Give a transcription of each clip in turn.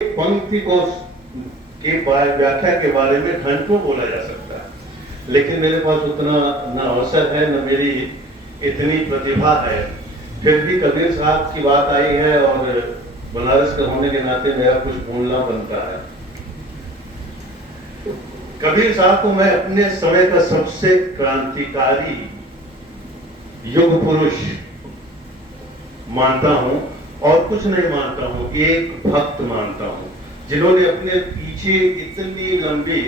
पंक्ति को की व्याख्या के बारे में घंटों बोला जा सकता है, लेकिन मेरे पास उतना न अवसर है न मेरी इतनी प्रतिभा है। फिर भी कबीर साहब की बात आई है और बनारस के होने के नाते मेरा कुछ बोलना बनता है। कबीर साहब को मैं अपने समय का सबसे क्रांतिकारी युग पुरुष मानता हूं और कुछ नहीं मानता हूं, एक भक्त मानता हूं, जिन्होंने अपने पीछे इतनी लंबी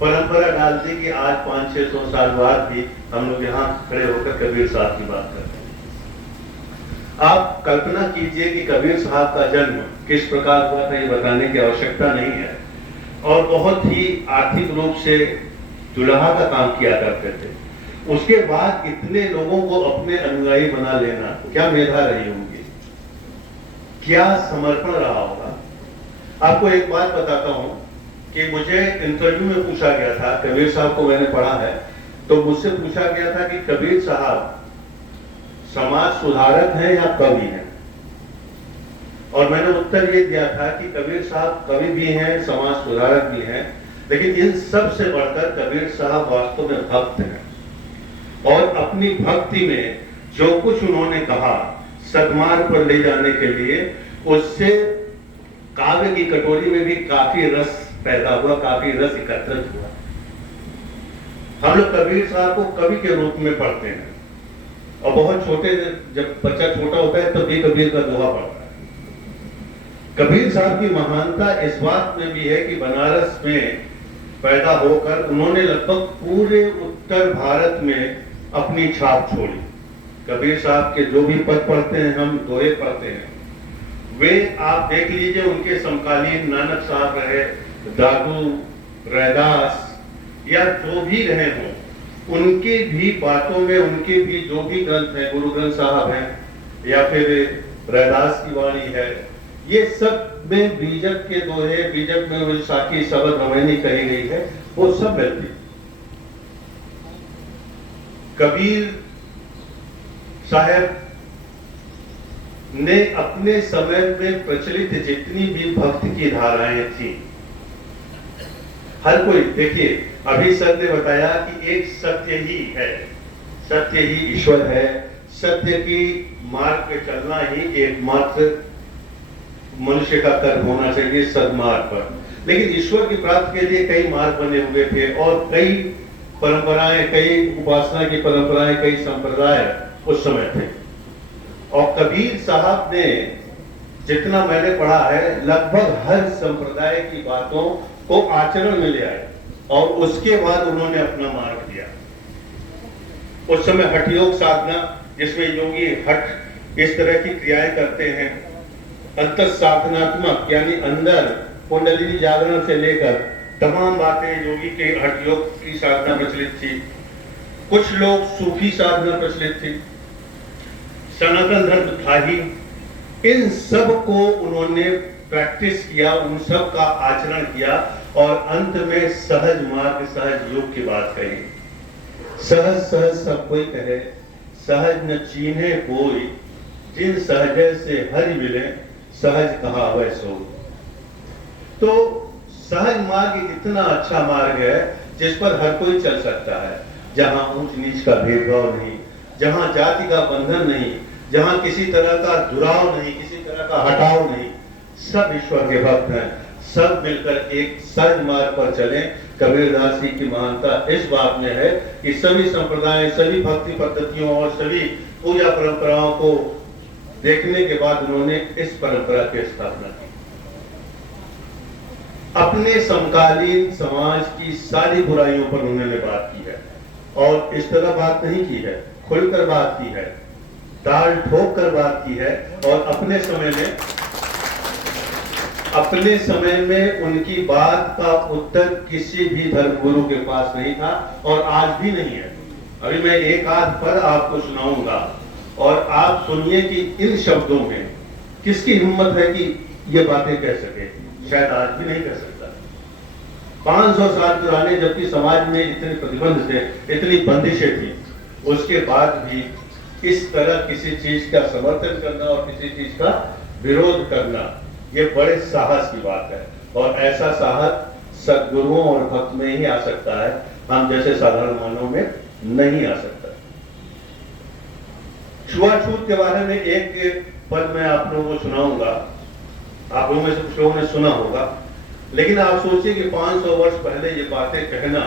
परंपरा डाल दी कि आज 500-600 साल बाद भी हम लोग यहाँ खड़े होकर कबीर साहब की बात करते हैं। आप कल्पना कीजिए कि कबीर साहब का जन्म किस प्रकार हुआ था, ये बताने की आवश्यकता नहीं है, और बहुत ही आर्थिक रूप से दुल्हा का काम किया करते थे। उसके बाद इतने लोगों को अपने अनुयायी बना लेना क्या मेधा रही होगी, क्या समर्पण रहा होगा। आपको एक बात बताता हूं कि मुझे इंटरव्यू में पूछा गया था, कबीर साहब को मैंने पढ़ा है, तो मुझसे पूछा गया था कि कबीर साहब समाज सुधारक हैं या कवि हैं, और मैंने उत्तर ये दिया था कि कबीर साहब कवि भी हैं, समाज सुधारक भी हैं, लेकिन इन सब से बढ़कर कबीर साहब वास्तव में भक्त हैं। और अपनी भक्ति में जो कुछ उन्होंने कहा सद्मार्ग पर ले जाने के लिए, उससे काव्य की कटोरी में भी काफी रस पैदा हुआ, काफी रस एकत्रित हुआ। हम लोग कबीर साहब को कवि के रूप में पढ़ते हैं, और बहुत छोटे, जब बच्चा छोटा होता है तब भी कबीर का दोहा पढ़ता है। कबीर साहब की महानता इस बात में भी है कि बनारस में पैदा होकर उन्होंने लगभग पूरे उत्तर भारत में अपनी छाप छोड़ी। कबीर साहब के जो भी पद पढ़ते हैं, हम दोहे पढ़ते हैं, वे आप देख लीजिए, उनके समकालीन नानक साहब रहे, दादू, रैदास या जो भी रहे हों, उनके भी बातों में, उनके भी जो भी ग्रंथ हैं, गुरु ग्रंथ साहब हैं या फिर रैदास की वाणी है, ये सब में बीजक के दोहे, बीजक में वो साकी शब्द रमैनी कही गई है, वो सब मिलती। कबीर साहब ने अपने समय में प्रचलित जितनी भी भक्त की धाराएं थी, हर कोई, देखिए अभी सर ने बताया कि एक सत्य ही है, सत्य ही ईश्वर है, सत्य की मार्ग पे चलना ही एकमात्र मनुष्य का कर्म होना चाहिए, सद्मार्ग पर। लेकिन ईश्वर की प्राप्ति के लिए कई मार्ग बने हुए थे और कई परंपराएं, कई उपासना की परंपराएं, कई संप्रदाय उस समय थे। और कबीर साहब ने, जितना मैंने पढ़ा है, लगभग हर संप्रदाय की बातों को आचरण में ले आए और उसके बाद उन्होंने अपना मार्ग दिया। उस समय हठ योग साधना, जिसमें योगी हठ इस तरह की क्रियाएं करते हैं, अंतर साधनात्मक यानी अंदर कुंडलिनी जागरण से लेकर तमाम बातें योगी के हठ योग की साधना प्रचलित थी। कुछ लोग सूफी साधना प्रचलित थी, सनातन धर्म था ही। इन सब को उन्होंने प्रैक्टिस किया, उन सब का आचरण किया और अंत में सहज मार्ग, सहज योग की बात कही। सहज सहज सब कोई कहे, सहज न चीन्हे कोई, जिन सहज से हरि मिले, सहज कहा वह सो। तो सहज मार्ग इतना अच्छा मार्ग है जिस पर हर कोई चल सकता है, जहां ऊंच नीच का भेदभाव नहीं, जहां जाति का बंधन नहीं, जहां किसी तरह का दुराव नहीं, किसी तरह का हटाव नहीं, सब ईश्वर के भक्त हैं, सब मिलकर एक सहज मार्ग पर चलें। कबीरदास जी की महानता इस बात में है कि सभी संप्रदाय, सभी भक्ति पद्धतियों और सभी पूजा परंपराओं को देखने के बाद उन्होंने इस परंपरा की स्थापना की। अपने समकालीन समाज की सारी बुराइयों पर उन्होंने बात की है, और इस तरह बात नहीं की है, खुलकर बात की है, ताल ठोक कर बात की है। और अपने समय में उनकी बात का उत्तर किसी भी धर्मगुरु के पास नहीं था और आज भी नहीं है। अभी मैं एक आध पर आपको सुनाऊंगा और आप सुनिए कि इन शब्दों में किसकी हिम्मत है कि ये बातें कह सके। शायद आज भी नहीं कह सकता। 500 साल पुराने, जबकि समाज में इतने प्रतिबंध थे, इतनी बंदिशें थी, उसके बाद भी इस तरह किसी चीज का समर्थन करना और किसी चीज का विरोध करना ये बड़े साहस की बात है, और ऐसा साहस सद्गुरुओं और भक्त में ही आ सकता है, हम जैसे साधारण मानव में नहीं आ सकता। छुआछूत के बारे में एक पद मैं आप लोगों को सुनाऊंगा, आप लोगों में से कुछ लोगों ने सुना होगा, लेकिन आप सोचिए कि 500 वर्ष पहले ये बातें कहना,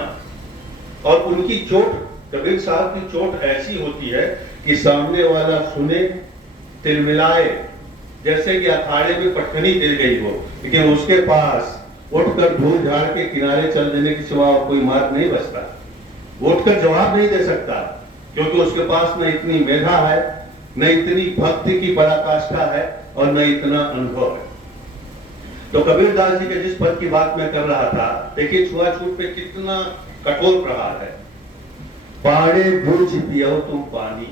और उनकी चोट, कबीर साहब की चोट ऐसी होती है कि सामने वाला सुने, तिलमिलाए, जैसे कि अखाड़े में पटकनी गिर गई हो, लेकिन उसके पास उठकर धूल झाड़ के किनारे चल देने के सिवा कोई मार्ग नहीं बचता। वो उठकर जवाब नहीं दे सकता, क्योंकि उसके पास न इतनी मेधा है, न इतनी भक्ति की पराकाष्ठा है, और न इतना अनुभव है। तो कबीरदास जी के जिस पद की बात मैं कर रहा था, देखिए छुआछूत पे कितना कठोर प्रहार है। पाड़े बूझ पियो तुम पानी,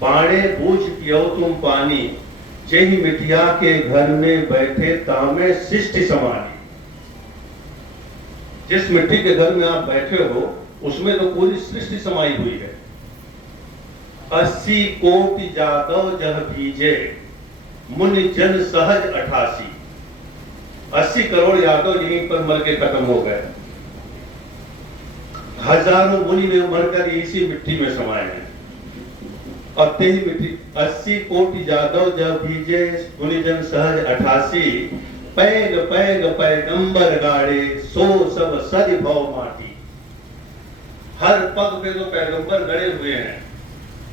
पाड़े बूझ पियो तुम पानी, जेहि मिठिया के घर में बैठे तामे शिष्ट समानी। जिस मिट्टी के घर में आप बैठे हो उसमें तो पूरी सृष्टि समाई हुई है। 80 कोटि जादव जह भीजे, मुनि जन सहज 88। 80 करोड़ यादव यहीं पर मर के खत्म हो गए, हजारों मुनि में मरकर इसी मिट्टी में समाये हैं। और तेही मिट्टी 80 कोटि जादव जब भीजे, मुनि जन सहज 88। पैग पैग पैगंबर गाड़े, सो सब सज भव माटी। हर पग पे जो पैगंबर गड़े हुए हैं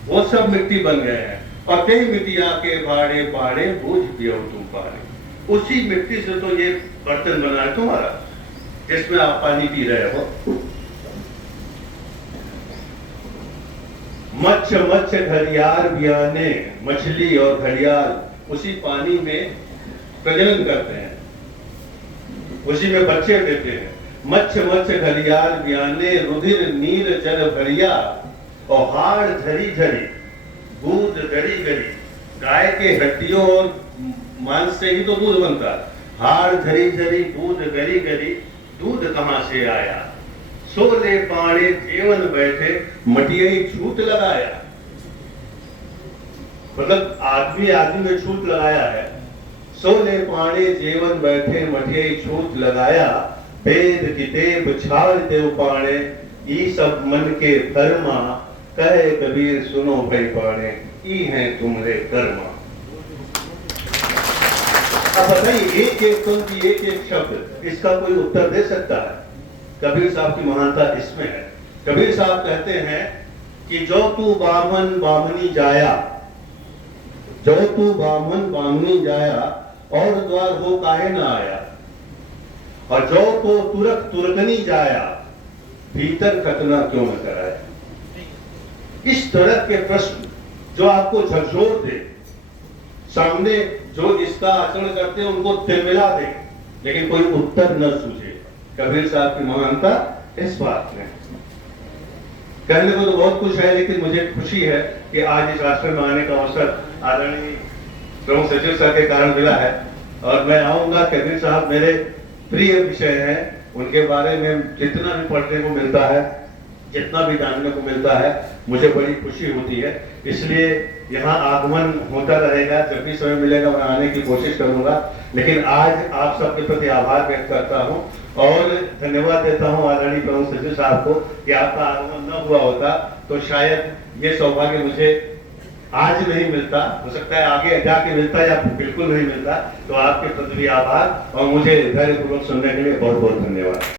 वो सब मिट्टी बन गए हैं। और कई मिट्टिया के भाड़े पाड़े बूझ पियो तुम पानी। उसी मिट्टी से तो ये बर्तन बना है तुम्हारा, जिसमें आप पानी पी रहे हो। मच्छ मच्छ घड़ियाल बियाने, मछली और घड़ियाल उसी पानी में प्रजनन करते हैं, उसी में बच्चे देते हैं। मच्छ मच्छ घड़ियाल बियाने, रुधिर नीर जल भरिया, और हाड़ झरी झरी दूध गरी गरी। गाय के हड्डियों और मांस से ही तो दूध बनता है। हाड़ झरी झरी दूध गरी गरी, दूध कहां से आया। सोले पाड़े जीवन बैठे, मटियाई छूट लगाया। मतलब आदमी आदमी में छूट लगाया है। सोले पाड़े जीवन बैठे, मटियाई छूट लगाया। वेद की देव छाड़ देव पाड़े, ई सब मन के धर्मा। कहे कबीर सुनो भाई पाड़े, ई हैं तुमरे कर्मा। अब बताइए, एक एक पंक्ति, एक एक शब्द, इसका कोई उत्तर दे सकता है? कबीर साहब की महानता इसमें है। कबीर साहब कहते हैं कि जो तू बामन बामनी जाया, जो तू बामन बामनी जाया, और द्वार हो काहे न आया। और जो तो तुरक तुरकनी जाया, भीतर खतना क्यों न कराया। इस तरह के प्रश्न जो आपको झकझोर दे, सामने जो इसका आचरण करते हैं उनको तिलमिला दे, लेकिन कोई उत्तर न सूझे। कबीर साहब की महानता इस बात में। कहने को तो बहुत कुछ है, लेकिन मुझे खुशी है कि आज इस आश्रम में आने का अवसर आदरणीय प्रमुख सचिव सर के कारण मिला है। और मैं आऊंगा। कबीर साहब मेरे प्रिय विषय हैं, उनके बारे में जितना भी पढ़ने को मिलता है, जितना भी जानने को मिलता है, मुझे बड़ी खुशी होती है। इसलिए यहाँ आगमन होता रहेगा, जब भी समय मिलेगा मैं आने की कोशिश करूंगा। लेकिन आज आप सबके प्रति आभार व्यक्त करता हूँ और धन्यवाद देता हूँ आदरणीय प्रमुख सचिव साहब को कि आपका आगमन न हुआ होता तो शायद ये सौभाग्य मुझे आज नहीं मिलता, हो सकता है आगे जाके मिलता या बिल्कुल नहीं मिलता। तो आपके प्रति आभार और मुझे धैर्यपूर्वक सुनने के लिए बहुत बहुत धन्यवाद।